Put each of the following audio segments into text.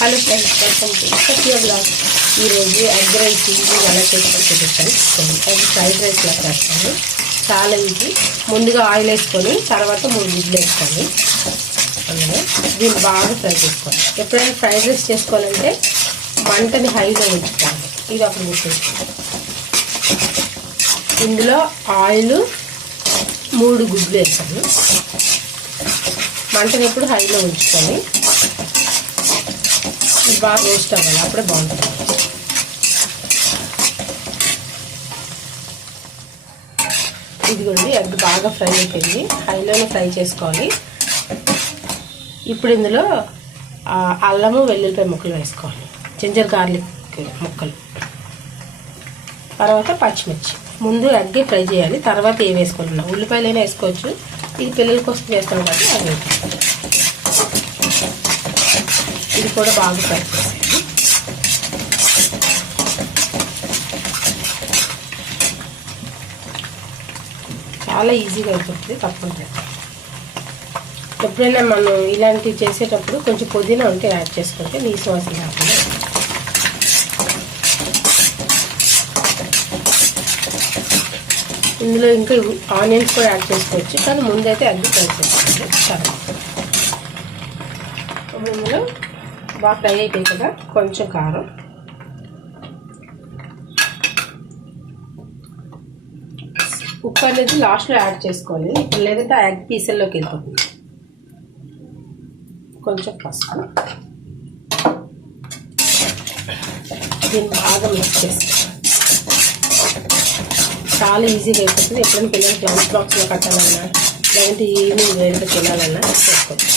Hello friends, welcome to Satya blog. ఈరోజు egg rice easy ఎలా చేసుకొని చూపిస్తాను. ఎగ్ ఫ్రైడ్ రైస్ లా చేస్తాను. చాలా ఈజీ. ముందుగా ఆయిల్ వేసుకొని తర్వాత 3 గుడ్లు వేసుకోండి. అందులో దీన్ని బాగా ఫ్రై చేసుకోవాలి. ఎప్పుడైనా ఫ్రైడ్ రైస్ చేసుకోవాలంటే మంటని హైలో ఉంచుకోవాలి. ఇది ఒక గుర్తుంచుకోండి. ఇందులో ఆయిల్ 3 గుడ్లు వేసాను. మంటని ఎప్పుడు హైలో ఉంచుకొని బాగా రోస్ట్ అవ్వాలి, అప్పుడే బాగుంటుంది. ఇదిగోండి, ఎగ్ బాగా ఫ్రై అయిపోయింది. హైలోనే ఫ్రై చేసుకోవాలి. ఇప్పుడు ఇందులో అల్లము వెల్లుల్లిపాయ ముక్కలు వేసుకోవాలి. జింజర్ గార్లిక్ ముక్కలు, తర్వాత పచ్చిమిర్చి. ముందు ఎగ్ ఫ్రై చేయాలి, తర్వాత ఏం వేసుకోవాలన్నా ఉల్లిపాయలైనా వేసుకోవచ్చు. ఇది పిల్లల కోసం వేస్తాం కాబట్టి అవి ఇది కూడా బాగా ఫ్రై చేయాలి. చాలా ఈజీగా అయిపోతుంది. తప్పకుండా ఎప్పుడైనా మనం ఇలాంటివి చేసేటప్పుడు కొంచెం పుదీనా ఉంటే యాడ్ చేసుకుంటే నీసు వాసన కాకుండా. ఇందులో ఇంకా ఆనియన్స్ కూడా యాడ్ చేసుకోవచ్చు, కానీ ముందైతే ఎగ్ ఫ్రై చేసుకోవాలి. చాలా ఇందులో బాగా ఫ్రై అయిపోయి కదా, కొంచెం కారం, ఉప్పు అనేది లాస్ట్లో యాడ్ చేసుకోవాలి, లేదంటే ఆ ఎగ్ పీసుల్లోకి వెళ్ళిపోతుంది. కొంచెం పసుపు, దీన్ని బాగా మిక్స్ చేసుకోవాలి. చాలా ఈజీగా అయిపోతుంది. ఎప్పుడైనా పిల్లలకి లంచ్ బాక్స్లో కట్టాలన్నా, లేదంటే ఈవినింగ్ వేడిగా తినాలన్నా చేసుకోవచ్చు.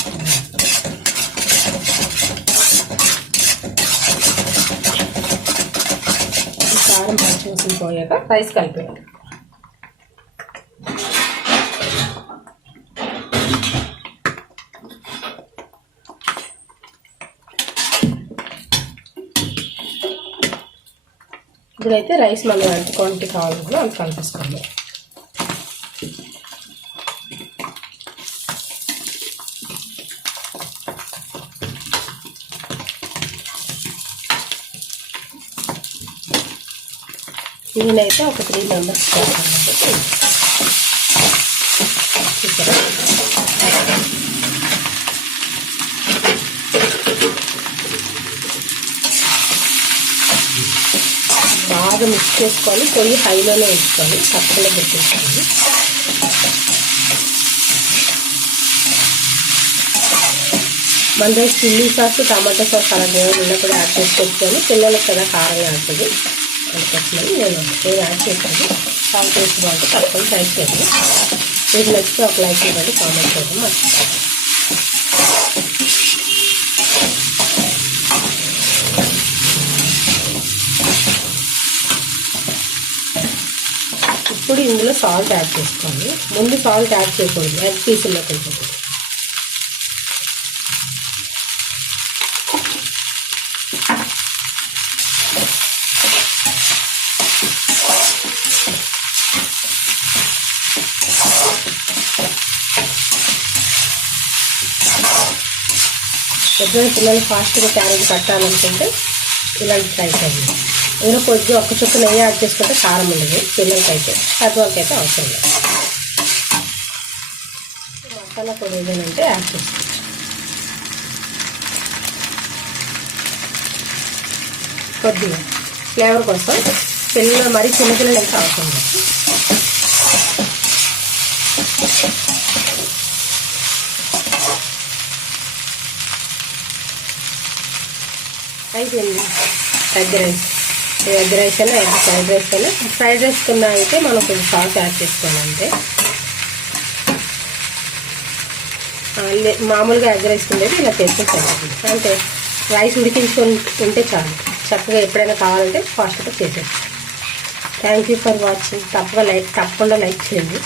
కారం పచ్చిమిర్చి పోయాక రైస్ కలిపేయాలి. ఇప్పుడైతే రైస్ మనం ఎంత క్వాంటిటీ కావాలో అంత కలిపేసుకోండి. నేనైతే ఒక 3 మెంబర్స్ చేస్తాను. బాగా మిక్స్ చేసుకొని పొయ్యి హైలోనే ఉంచుకొని పక్కన పెట్టేసుకోండి. మన దగ్గర చిల్లీ సాస్, టమాటో సాస్ అలా ఉన్నప్పుడు యాడ్ చేసుకొచ్చుకొని, పిల్లలకు కదా కారంగా ఉంటుంది అందుకోసమని నేను యాడ్ చేస్తాను. చాలా టేస్ట్ బాగుంటుంది. తప్పకుండా ట్రై చేయండి. మీకు నచ్చితే ఒక లైక్ ఇవ్వండి, కామెంట్ చేయడం మర్చిపోండి. ఇప్పుడు ఇందులో సాల్ట్ యాడ్ చేసుకోండి. ముందు సాల్ట్ యాడ్ చేయకూడదు, ఎగ్ పీసుల్లోకి వెళ్ళిపోతుంది. ఎప్పుడైనా పిల్లలు ఫాస్ట్గా క్యారెట్ కట్టాలనుకుంటే ఇలాంటి ట్రై చేయండి. ఇందులో కొద్దిగా ఒక్క చుక్క నెయ్యి యాడ్ చేసుకుంటే కారం ఉండదు పిల్లలకైతే, పెద్దవాళ్ళకైతే అవసరం లేదు. మసాలా పొడి ఏదైనా యాడ్ చేసుకోండి. కొద్దిగా ఫ్లేవర్ కోసం, పిల్లలు మరీ చిన్నపిల్లలు అయితే అవసరం లేదు. అయిపోయింది ఎగ్ రైస్. ఎగ్ రైస్ అయినా ఎగ్ ఫ్రైడ్ రైస్ అయినా, ఫ్రైడ్ రైస్ కన్నా అయితే మనం కొంచెం సాల్ట్ యాడ్ చేసుకోవాలంటే. మామూలుగా ఎగ్ రైస్ ఉండేది ఇలా చేస్తే సరిపోతుంది. అంటే రైస్ ఉడికించుకొని ఉంటే చాలు. చక్కగా ఎప్పుడైనా కావాలంటే ఫాస్ట్గా చేసేస్తాం. Thank you for watching. తప్పకుండా లైక్ చేయండి.